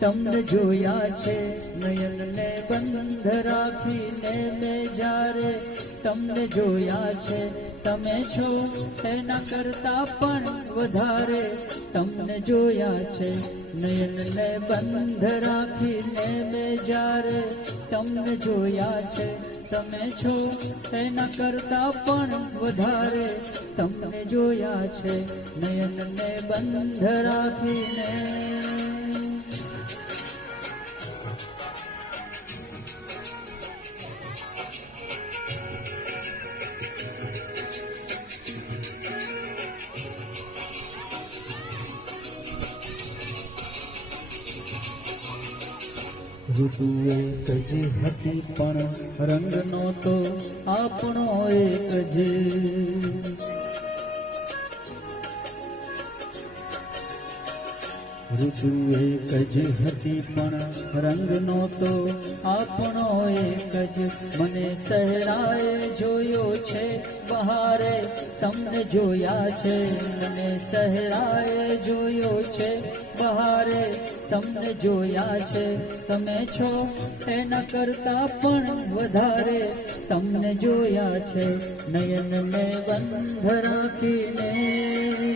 તમને જોયા છે નયનને બંધ રાખીને મેં જ્યારે તમને જોયા છે તમે છો એના કરતા પણ વધારે તમને જોયા છે નયનને બંધ રાખીને મેં જ્યારે તમને જોયા છે તમે છો એના કરતા પણ વધારે તમને જોયા છે નયનને બંધ રાખીને ઋતુ એક જ હતી પણ રંગનો તો આપણો એક જ ઋતુ એક જ હતી પણ રંગનો તો આપણો એક જ મને સહેરાએ જોયો છે બહારે તમને જોયા છે મને સહેરાએ જોયો છે બહારે તમને જોયા છે તમે છો એના કરતા પણ વધારે તમને જોયા છે નયનને બંધ રાખીને